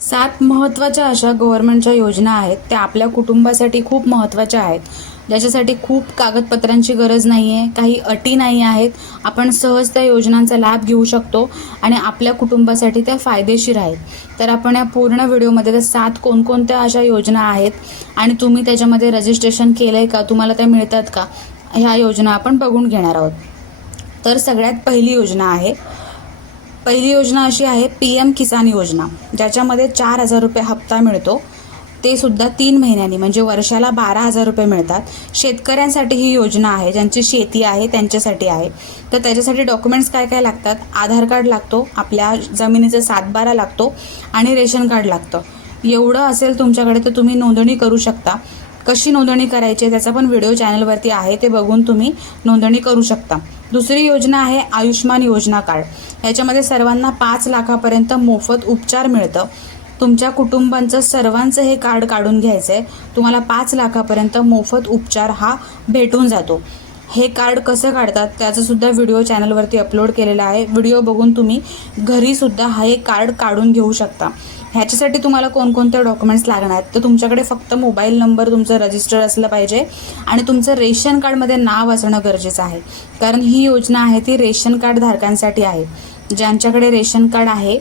सात महत्त्वाच्या अशा गव्हर्नमेंटच्या योजना आहेत. त्या आपल्या कुटुंबासाठी खूप महत्त्वाच्या आहेत. ज्याच्यासाठी खूप कागदपत्रांची गरज नाही आहे काही अटी नाही आहेत. आपण सहज त्या योजनांचा लाभ घेऊ शकतो आणि आपल्या कुटुंबासाठी त्या फायदेशीर आहेत. तर आपण या पूर्ण व्हिडिओमध्ये त्या सात कोणकोणत्या अशा योजना आहेत आणि तुम्ही त्याच्यामध्ये रजिस्ट्रेशन केलं आहे का? तुम्हाला त्या मिळतात का? ह्या योजना आपण बघून घेणार आहोत. तर सगळ्यात पहिली योजना आहे पहिली योजना अशी आहे पी एम किसान योजना. ज्याच्यामध्ये चार हजार रुपये हप्ता मिळतो. ते सुद्धा तीन महिन्यांनी म्हणजे वर्षाला बारा हजार रुपये मिळतात. शेतकऱ्यांसाठी ही योजना आहे ज्यांची शेती आहे त्यांच्यासाठी आहे. तर त्याच्यासाठी डॉक्युमेंट्स काय काय लागतात? आधार कार्ड लागतो आपल्या जमिनीचा सातबारा लागतो आणि रेशन कार्ड लागतं. एवढं असेल तुमच्याकडे तर तुम्ही नोंदणी करू शकता. कशी नोंदणी करायची आहे त्याचा पण व्हिडिओ चॅनलवरती आहे ते बघून तुम्ही नोंदणी करू शकता. दुसरी योजना आहे आयुष्मान योजना कार्ड. याच्यामध्ये सर्वांना पाच लाखापर्यंत मोफत उपचार मिळतं. तुमच्या कुटुंबांचं सर्वांचं हे कार्ड काढून घ्यायचं आहे तुम्हाला पाच लाखापर्यंत मोफत उपचार हा भेटून जातो. हे कार्ड कसं काढतात त्याचंसुद्धा व्हिडिओ चॅनलवरती अपलोड केलेला आहे. व्हिडिओ बघून तुम्ही घरीसुद्धा हा एक कार्ड काढून घेऊ शकता. ह्याच्यासाठी तुम्हाला कोणकोणते डॉक्युमेंट्स लागणार आहेत? तर तुमच्याकडे फक्त मोबाईल नंबर तुमचं रजिस्टर असलं पाहिजे आणि तुमचं रेशन कार्डमध्ये नाव असणं गरजेचं आहे. कारण ही योजना आहे ती रेशन कार्ड धारकांसाठी आहे. ज्यांच्याकडे रेशन कार्ड आहे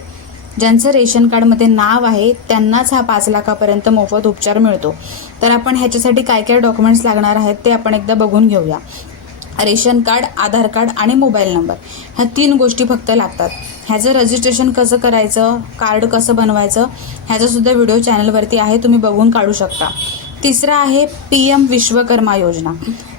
ज्यांचं रेशन कार्डमध्ये नाव आहे त्यांनाच हा पाच लाखापर्यंत मोफत उपचार मिळतो. तर आपण ह्याच्यासाठी काय काय डॉक्युमेंट्स लागणार आहेत ते आपण एकदा बघून घेऊया. रेशन कार्ड आधार कार्ड आणि मोबाईल नंबर ह्या तीन गोष्टी फक्त लागतात. ह्याचं रजिस्ट्रेशन कसं करायचं? कार्ड कसं बनवायचं? ह्याचासुद्धा व्हिडिओ चॅनलवरती आहे तुम्ही बघून काढू शकता. तिसरा आहे पी एम विश्वकर्मा योजना.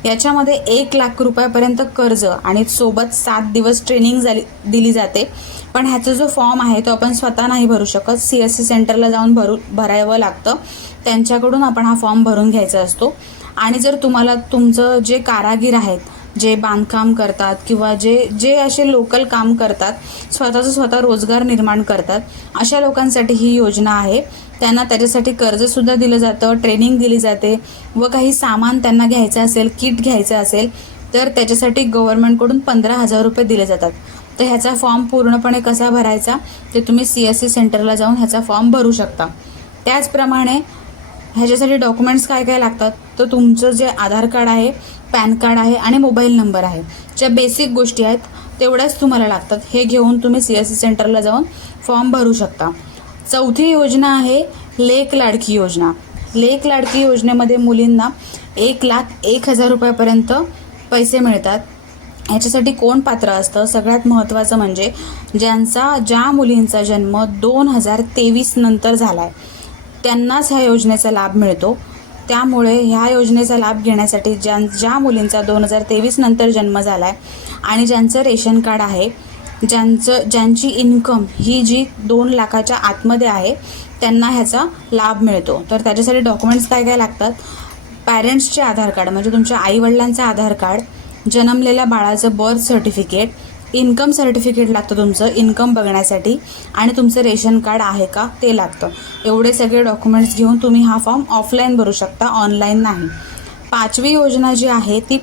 याच्यामध्ये एक लाख रुपयापर्यंत कर्ज आणि सोबत सात दिवस ट्रेनिंग झाली दिली जाते. पण ह्याचा जो फॉर्म आहे तो आपण स्वतः नाही भरू शकत. सी एस सी सेंटरला जाऊन भरू भरावं लागतं. त्यांच्याकडून आपण हा फॉर्म भरून घ्यायचा असतो. आणि जर तुम्हाला तुमचं जे कारागीर आहेत जे बांधकाम करतात किंवा जे जे असे लोकल काम करतात स्वतःचं स्वतः रोजगार निर्माण करतात अशा लोकांसाठी ही योजना आहे. त्यांना त्याच्यासाठी कर्जसुद्धा दिलं जातं ट्रेनिंग दिली जाते व काही सामान त्यांना घ्यायचं असेल किट घ्यायचं असेल तर त्याच्यासाठी गव्हर्नमेंटकडून पंधरा हजार रुपये दिले जातात. तर ह्याचा फॉर्म पूर्णपणे कसा भरायचा? ते तुम्ही सी एस सी सेंटरला जाऊन ह्याचा फॉर्म भरू शकता. त्याचप्रमाणे ह्याच्यासाठी डॉक्युमेंट्स काय काय लागतात? तर तुमचं जे आधार कार्ड आहे पॅन कार्ड आहे आणि मोबाईल नंबर आहे. ज्या बेसिक गोष्टी आहेत तेवढ्याच तुम्हाला लागतात. हे घेऊन तुम्ही सी एस सी सेंटरला जाऊन फॉर्म भरू शकता. चौथी योजना आहे लेक लाडकी योजना. लेक लाडकी योजनेमध्ये मुलींना एक लाख एक हजार रुपयापर्यंत पैसे मिळतात. ह्याच्यासाठी कोण पात्र असतं? सगळ्यात महत्त्वाचं म्हणजे ज्यांचा ज्या मुलींचा जन्म दोन हजार तेवीस नंतर झाला आहे त्यांनाच ह्या योजनेचा लाभ मिळतो. त्यामुळे ह्या योजनेचा लाभ घेण्यासाठी ज्या ज्या मुलींचा दोन हजार तेवीस नंतर जन्म झाला आहे आणि ज्यांचं रेशन कार्ड आहे ज्यांचं ज्यांची इन्कम ही जी दोन लाखाच्या आतमध्ये आहे त्यांना ह्याचा लाभ मिळतो. तर त्याच्यासाठी डॉक्युमेंट्स काय काय लागतात? पॅरेंट्सचे आधार कार्ड म्हणजे तुमच्या आईवडिलांचं आधार कार्ड जन्मलेल्या बाळाचं बर्थ सर्टिफिकेट इन्कम सर्टिफिकेट लागतं तुमचं इन्कम बघण्यासाठी. आणि तुमचं रेशन कार्ड आहे का ते लागतं. एवढे सगळे डॉक्युमेंट्स घेऊन तुम्ही हा फॉर्म ऑफलाईन भरू शकता ऑनलाईन नाही. पाचवी योजना जी आहे ती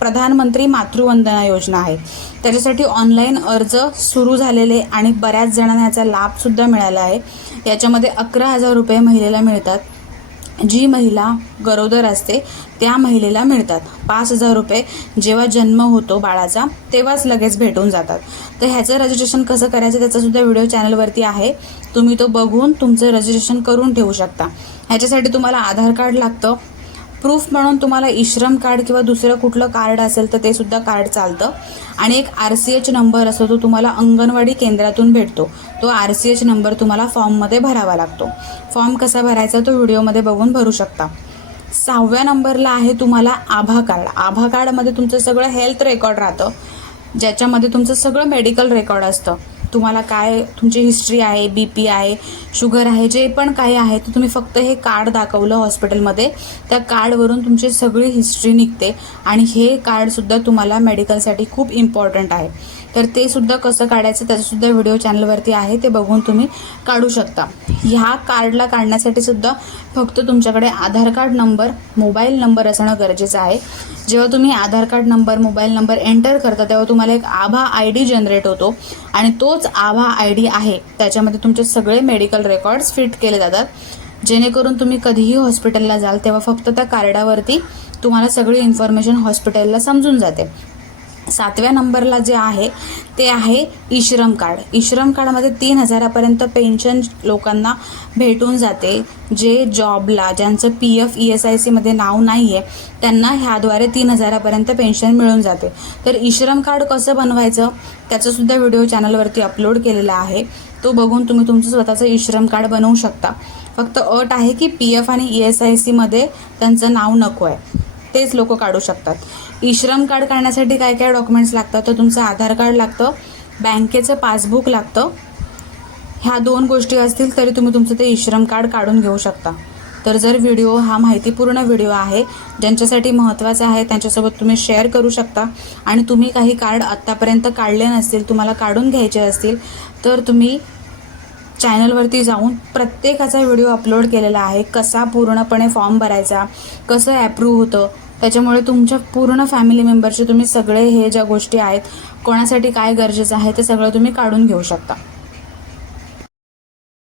प्रधानमंत्री मातृवंदना योजना आहे. त्याच्यासाठी ऑनलाईन अर्ज सुरू झालेले आणि बऱ्याच जणांना याचा लाभसुद्धा मिळाला आहे. याच्यामध्ये अकरा हजार रुपये महिलेला मिळतात. जी महिला गरोदर असते त्या महिलेला मिळतात. पाच हजार रुपये जेव्हा जन्म होतो बाळाचा तेव्हाच लगेच भेटून जातात. तर ह्याचं रजिस्ट्रेशन कसं करायचं त्याचासुद्धा व्हिडिओ चॅनलवरती आहे. तुम्ही तो बघून तुमचं रजिस्ट्रेशन करून ठेवू शकता. ह्याच्यासाठी तुम्हाला आधार कार्ड लागतं. प्रूफ म्हणून तुम्हाला इश्रम कार्ड किंवा दुसरं कुठलं कार्ड असेल तर ते सुद्धा कार्ड चालतं. आणि एक आर सी एच नंबर असतो तो तुम्हाला अंगणवाडी केंद्रातून भेटतो. तो आर सी एच नंबर तुम्हाला फॉर्ममध्ये भरावा लागतो. फॉर्म कसा भरायचा तो व्हिडिओमध्ये बघून भरू शकता. सहाव्या नंबरला आहे तुम्हाला आभा कार्ड. आभा कार्डमध्ये तुमचं सगळं हेल्थ रेकॉर्ड राहतं. ज्याच्यामध्ये तुमचं सगळं मेडिकल रेकॉर्ड असतं. तुम्हाला काय तुमची हिस्ट्री आहे बी पी आहे शुगर आहे जे पण काही आहे ते तुम्ही फक्त हे कार्ड दाखवलं हॉस्पिटलमध्ये त्या कार्डवरून तुमची सगळी हिस्ट्री निघते. आणि हे कार्डसुद्धा तुम्हाला मेडिकलसाठी खूप इम्पॉर्टंट आहे. तर ते सुद्धा कसं काढायचं त्याचासुद्धा व्हिडिओ चॅनलवरती आहे ते बघून तुम्ही काढू शकता. ह्या कार्डला काढण्यासाठी सुद्धा फक्त तुमच्याकडे Aadhaar card number mobile number असणं गरजेचं आहे. जेव्हा तुम्ही Aadhaar card number mobile number enter करता तेव्हा तुम्हाला एक आभा आय डी जनरेट होतो. आणि तोच आभा आय डी आहे. त्याच्यामध्ये तुमचे सगळे मेडिकल रेकॉर्ड्स फिट केले जातात. जेणेकरून तुम्ही कधीही हॉस्पिटलला जाल तेव्हा फक्त त्या कार्डावरती तुम्हाला सगळी इन्फॉर्मेशन हॉस्पिटलला समजून जाते. सातव्या नंबरला जे आहे ते आहे इश्रम कार्ड. इश्रम कार्डमध्ये तीन हजारापर्यंत पेन्शन लोकांना भेटून जाते जे जॉबला ज्यांचं P F E S I सीमध्ये नाव नाही आहे त्यांना ह्याद्वारे तीन हजारापर्यंत पेन्शन मिळून जाते. तर ईश्रम कार्ड कसं बनवायचं त्याचासुद्धा व्हिडिओ चॅनलवरती अपलोड केलेला आहे. तो बघून तुम्ही तुमचं स्वतःचं इश्रम कार्ड बनवू शकता. फक्त अट आहे की पी एफ आणि ई एस आय सीमध्ये त्यांचं नाव नको आहे तेच लोक काढू शकतात. ईश्रम कार्ड काढण्यासाठी काय काय डॉक्युमेंट्स लागतात? तर तुमचं आधार कार्ड लागतं बँकेचं पासबुक लागतं. ह्या दोन गोष्टी असतील तरी तुम्ही तुमचं ते ईश्रम कार्ड काढून घेऊ शकता. तर जर व्हिडिओ हा माहितीपूर्ण व्हिडिओ आहे ज्यांच्यासाठी महत्त्वाचा आहे त्यांच्यासोबत तुम्ही शेअर करू शकता. आणि तुम्ही काही कार्ड आत्तापर्यंत काढले नसतील तुम्हाला काढून घ्यायचे असतील तर तुम्ही चॅनलवरती जाऊन प्रत्येकाचा व्हिडिओ अपलोड केलेला आहे. कसा पूर्णपणे फॉर्म भरायचा कसं ॲप्रूव्ह होतं त्याच्यामुळे तुमच्या पूर्ण फॅमिली मेंबरचे तुम्ही सगळे हे ज्या गोष्टी आहेत कोणासाठी काय गरजेचं आहे ते सगळं तुम्ही काढून घेऊ शकता.